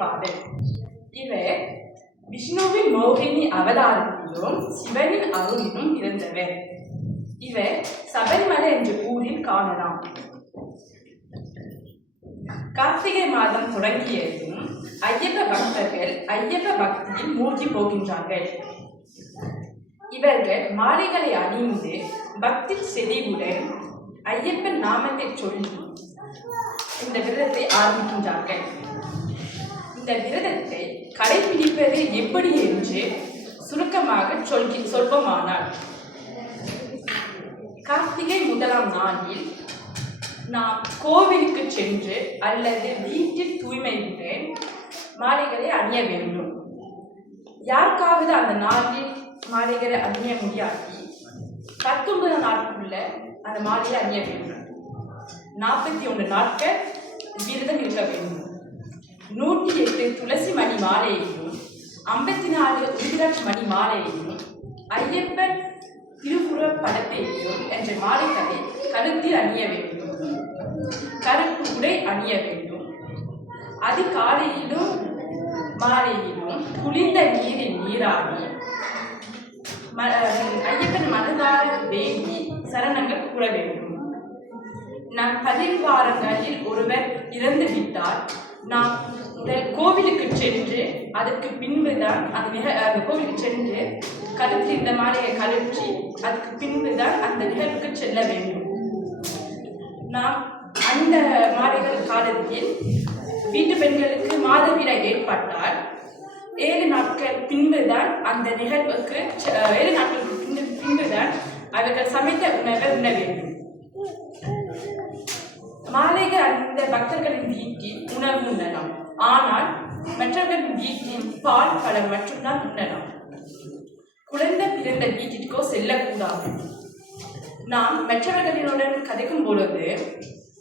பாடல். இவர் விஷ்ணுவின் மோகினி அவதாரத்திலும் சிவனின் அருளிலும் இருந்தவர். இவர் சபரிமலை என்ற ஊரில் காணலாம். கார்த்திகை மாதம் தொடங்கியதும் ஐயப்ப பக்தர்கள் ஐயப்ப பக்தியில் மூழ்கி போகின்றார்கள். இவர்கள் மாலைகளை அணிந்து பக்தி செறிவுடன் ஐயப்பன் நாமத்தை சொல்லி இந்த விரதத்தை ஆரம்பிக்கின்றார்கள். இந்த விரதத்தை கடைபிடிப்பது எப்படி என்று சுருக்கமாக சொல்வோமானால், கார்த்திகை முதலாம் நாளில் நாம் கோவிலுக்கு சென்று அல்லது வீட்டில் தூய்மையுடன் மாலைகளை அணிய வேண்டும். யாருக்காவது அந்த நாளில் மாலைகளை அணிய முடியாட்டி 19 நாட்களுக்குள்ள அந்த மாலையை அணிய வேண்டும். 41 நாட்கள் விரதம் இருக்க வேண்டும். 108 துளசி மணி மாலையையும் 54 உதிராட்சி மணி மாலையையும் ஐயப்பன் திருப்புற படத்தையும் என்ற மாலைகளை கழுத்தில் அணிய வேண்டும். கருப்பு உடை அணிய வேண்டும். அதிகாலையிலும் மாலையிலும் குளிர்ந்த நீரில் நீராடி ஐயப்பன் மனதார வேண்டி சரணங்கள் கூற வேண்டும். நம் 10 வாரங்களில் ஒருவர் இறந்து விட்டால் நாம் கோவிலுக்கு சென்று அதற்கு பின்புதான் அந்த கோவிலுக்கு சென்று கழுத்தில் இந்த மாலையை கழற்றி அதுக்கு பின்புதான் அந்த நிகழ்வுக்கு செல்ல வேண்டும். நாம் அந்த மாலைகள் காலத்தில் வீட்டு பெண்களுக்கு மாதவிடாய் ஏற்பட்டால் 7 நாட்கள் பின்புதான் அந்த நிகழ்வுக்கு 7 நாட்களுக்கு பின்புதான் அவர்கள் சமைத்த உணவை உண்ண வேண்டும். மாலைகள் அந்த பக்தர்களின் வீட்டில் உணவு உண்ணலாம். ஆனால் மற்றவர்களின் வீட்டில் பால் பழம் மட்டும்தான் உண்ணலாம். குழந்தை பிறந்த வீட்டிற்கோ செல்லக்கூடாது. நாம் மற்றவர்களுடன் கதைக்கும் பொழுது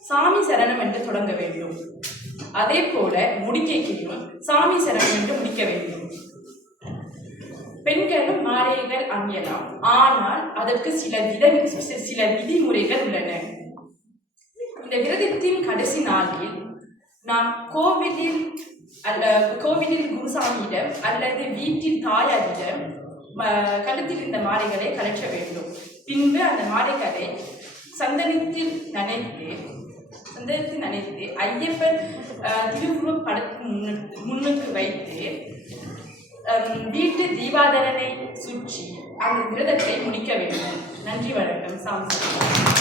சாமி சரணம் என்று தொடங்க வேண்டும். அதே போல முடிக்கையும் சாமி சரணம் என்று முடிக்க வேண்டும். பெண்களும் மாலைகள் அணியலாம். ஆனால் அதற்கு சில விதிமுறைகள் உள்ளன. இந்த விரதத்தின் கடைசி நாளில் நாம் கோவிலில் குருசாமியிடம் அல்லது வீட்டில் தாயாரிடம் கழுத்தில் இந்த மாலைகளை கழற்ற வேண்டும். பின்பு அந்த மாலைகளை சந்தனத்தில் நனைத்து ஐயப்பன் திருவுருவ படத்தின் முன்னுக்கு வைத்து வீட்டு தீபாதரனை சுற்றி அந்த விரதத்தை முடிக்க வேண்டும். நன்றி, வணக்கம். சாமி.